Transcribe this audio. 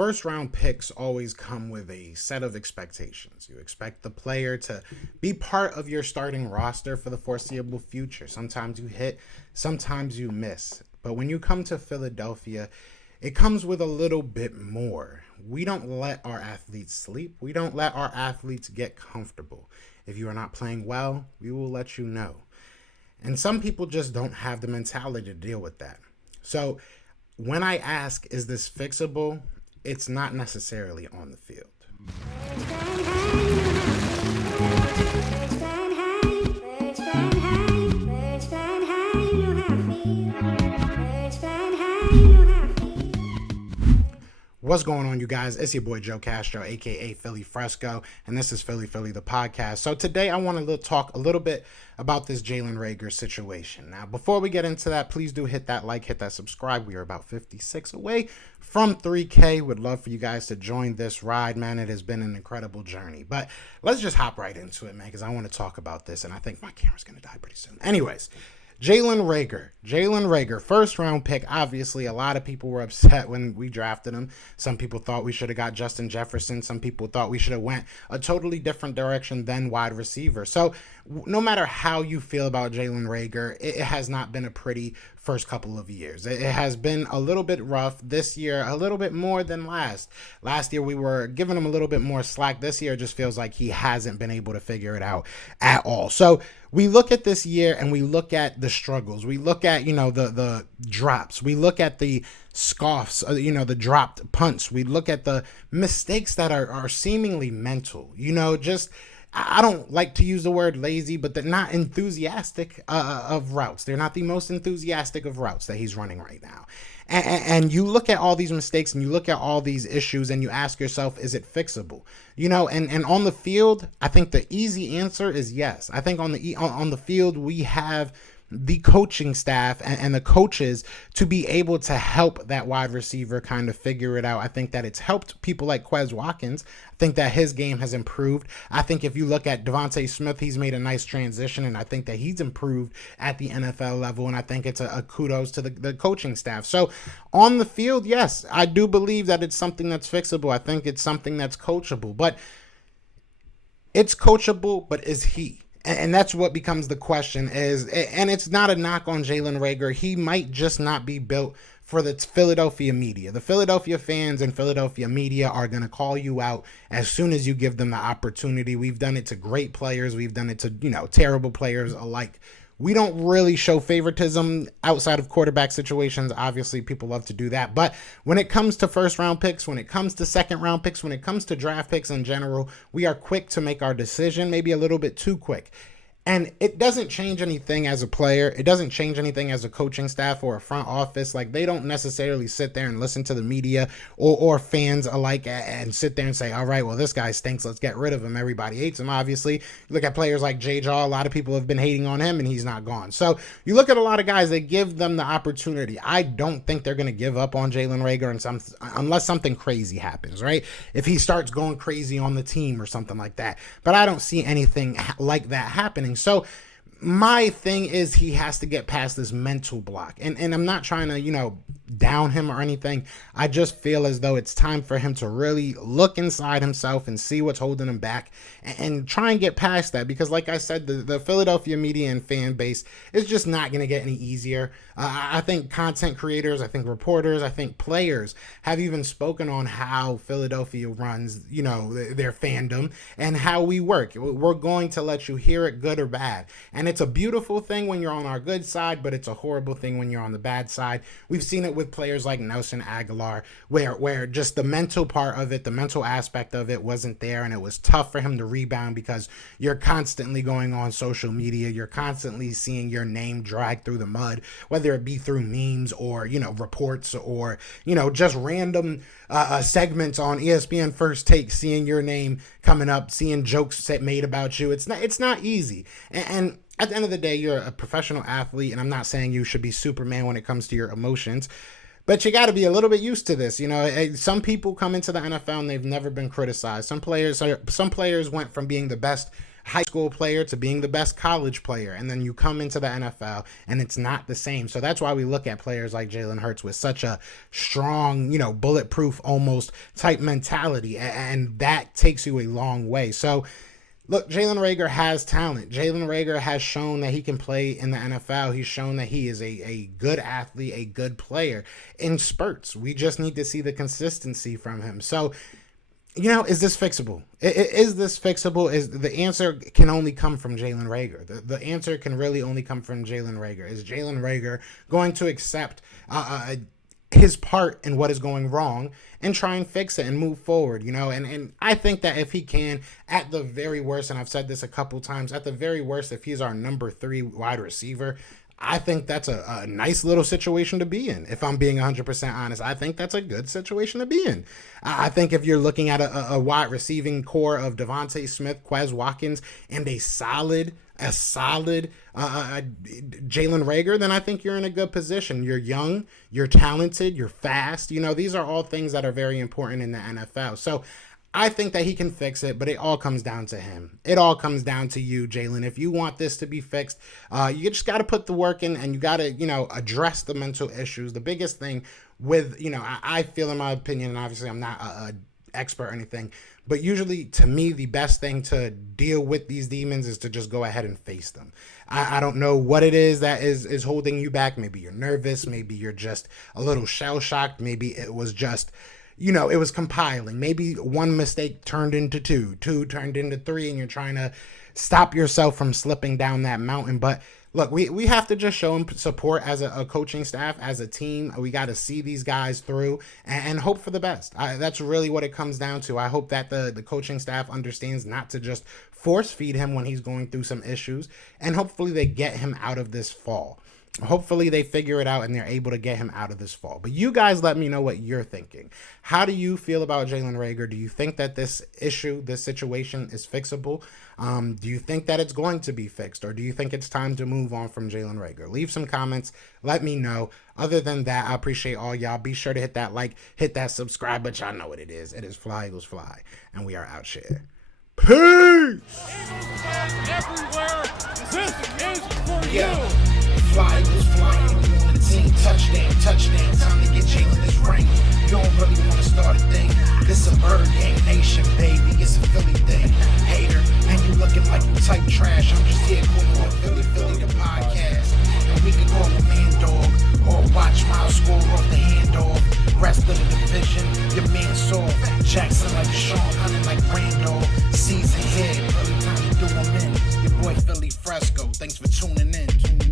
first round picks always come with a set of expectations. You expect the player to be part of your starting roster for the foreseeable future. Sometimes you hit, sometimes you miss. But when you come to Philadelphia, it comes with a little bit more. We don't let our athletes sleep. We don't let our athletes get comfortable. If you are not playing well, we will let you know. And some people just don't have the mentality to deal with that. So when I ask, is this fixable? It's not necessarily on the field. What's going on, you guys? It's your boy Joe Castro, aka Philly Fresco, and this is Philly the podcast. So today I want to talk a little bit about this Jalen Reagor situation. Now, before we get into that, please do hit that like, hit that subscribe. We are about 56 away from 3K. Would love for you guys to join this ride, man. It has been an incredible journey. But let's just hop right into it, man, because I want to talk about this, and I think my camera's going to die pretty soon. Anyways, Jalen Reagor, first round pick. Obviously, a lot of people were upset when we drafted him. Some people thought we should have got Justin Jefferson. Some people thought we should have went a totally different direction than wide receiver. So no matter how you feel about Jalen Reagor, it has not been a pretty first couple of years. It has been a little bit rough. This year, a little bit more than last. Last year, we were giving him a little bit more slack. This year, it just feels like he hasn't been able to figure it out at all. So we look at this year and we look at the struggles. We look at, the drops. We look at the scoffs, the dropped punts. We look at the mistakes that are seemingly mental, I don't like to use the word lazy, but they're not enthusiastic of routes. They're not the most enthusiastic of routes that he's running right now. And you look at all these mistakes and you look at all these issues and you ask yourself, is it fixable? And on the field, I think the easy answer is yes. I think on the field, we have the coaching staff and the coaches to be able to help that wide receiver kind of figure it out. I think that it's helped people like Quez Watkins. I think that his game has improved. I think if you look at Devontae Smith, he's made a nice transition, and I think that he's improved at the NFL level, and I think it's a kudos to the coaching staff. So on the field, yes, I do believe that it's something that's fixable. I think it's something that's coachable, but it's coachable, but is he? And that's what becomes the question is, and it's not a knock on Jalen Reagor. He might just not be built for the Philadelphia media. The Philadelphia fans and Philadelphia media are going to call you out as soon as you give them the opportunity. We've done it to great players. We've done it to, terrible players alike. We don't really show favoritism outside of quarterback situations. Obviously, people love to do that. But when it comes to first round picks, when it comes to second round picks, when it comes to draft picks in general, we are quick to make our decision, maybe a little bit too quick. And it doesn't change anything as a player. It doesn't change anything as a coaching staff or a front office. Like, they don't necessarily sit there and listen to the media or fans alike and sit there and say, all right, well, this guy stinks. Let's get rid of him. Everybody hates him, obviously. Look at players like J. Jaw. A lot of people have been hating on him, and he's not gone. So you look at a lot of guys, they give them the opportunity. I don't think they're going to give up on Jalen Reagor unless something crazy happens, right? If he starts going crazy on the team or something like that. But I don't see anything like that happening. So my thing is he has to get past this mental block. And I'm not trying to, down him or anything. I just feel as though it's time for him to really look inside himself and see what's holding him back and try and get past that. Because like I said, the Philadelphia media and fan base is just not going to get any easier. I think content creators, I think reporters, I think players have even spoken on how Philadelphia runs, their fandom and how we work. We're going to let you hear it, good or bad. And it's a beautiful thing when you're on our good side, but it's a horrible thing when you're on the bad side. We've seen it with players like Nelson Aguilar, where just the mental part of it, the mental aspect of it wasn't there, and it was tough for him to rebound because you're constantly going on social media, you're constantly seeing your name dragged through the mud, whether it be through memes or, reports or, just random segments on ESPN First Take, seeing your name coming up, seeing jokes made about you. It's not easy. And at the end of the day, you're a professional athlete, and I'm not saying you should be Superman when it comes to your emotions, but you got to be a little bit used to this. Some people come into the NFL and they've never been criticized. Some players went from being the best high school player to being the best college player, and then you come into the NFL and it's not the same. So that's why we look at players like Jalen Hurts with such a strong, bulletproof almost type mentality, and that takes you a long way. So look, Jalen Reagor has talent. Jalen Reagor has shown that he can play in the NFL. He's shown that he is a good athlete, a good player in spurts. We just need to see the consistency from him. So, is this fixable? Is this fixable? Is the answer can only come from Jalen Reagor. The answer can really only come from Jalen Reagor. Is Jalen Reagor going to accept his part in what is going wrong and try and fix it and move forward, and I think that if he can, at the very worst, and I've said this a couple times, at the very worst, if he's our number 3 wide receiver, I think that's a nice little situation to be in. If I'm being 100% honest, I think that's a good situation to be in. I think if you're looking at a wide receiving core of Devontae Smith, Quez Watkins, and a solid Jalen Reagor, then I think you're in a good position. You're young, you're talented, you're fast. These are all things that are very important in the NFL. So I think that he can fix it, but it all comes down to him. It all comes down to you, Jalen. If you want this to be fixed, you just got to put the work in, and you got to, address the mental issues. The biggest thing with, I feel, in my opinion, and obviously I'm not a expert or anything, but usually to me the best thing to deal with these demons is to just go ahead and face them. I don't know what it is that is holding you back. Maybe you're nervous, maybe you're just a little shell-shocked, maybe it was just it was compiling. Maybe one mistake turned into two turned into 3, and you're trying to stop yourself from slipping down that mountain. But look, we have to just show them support as a coaching staff, as a team. We got to see these guys through and hope for the best. That's really what it comes down to. I hope that the coaching staff understands not to just force feed him when he's going through some issues, and hopefully they get him out of this fall. Hopefully they figure it out and they're able to get him out of this fall. But you guys let me know what you're thinking. How do you feel about Jalen Reagor? Do you think that this issue, this situation is fixable? Do you think that it's going to be fixed? Or do you think it's time to move on from Jalen Reagor? Leave some comments. Let me know. Other than that, I appreciate all y'all. Be sure to hit that like, hit that subscribe, but y'all know what it is. It is Fly Eagles Fly. And we are out here. Peace! Everywhere. This is for you. Fly Eagles flying on the team. Touchdown. Time to get Jalen this ring. You don't really want to start a thing. This a Bird Gang Nation, baby. It's a Philly thing. Hater, and you looking like you type trash. I'm just here calling on Philly the podcast. And we can call a man dog or watch Miles score off the handoff. Rest of the division, your man saw Jackson like Sean, hunting like Randall. Season here, really time to do them in. Your boy Philly Fresco. Thanks for tuning in.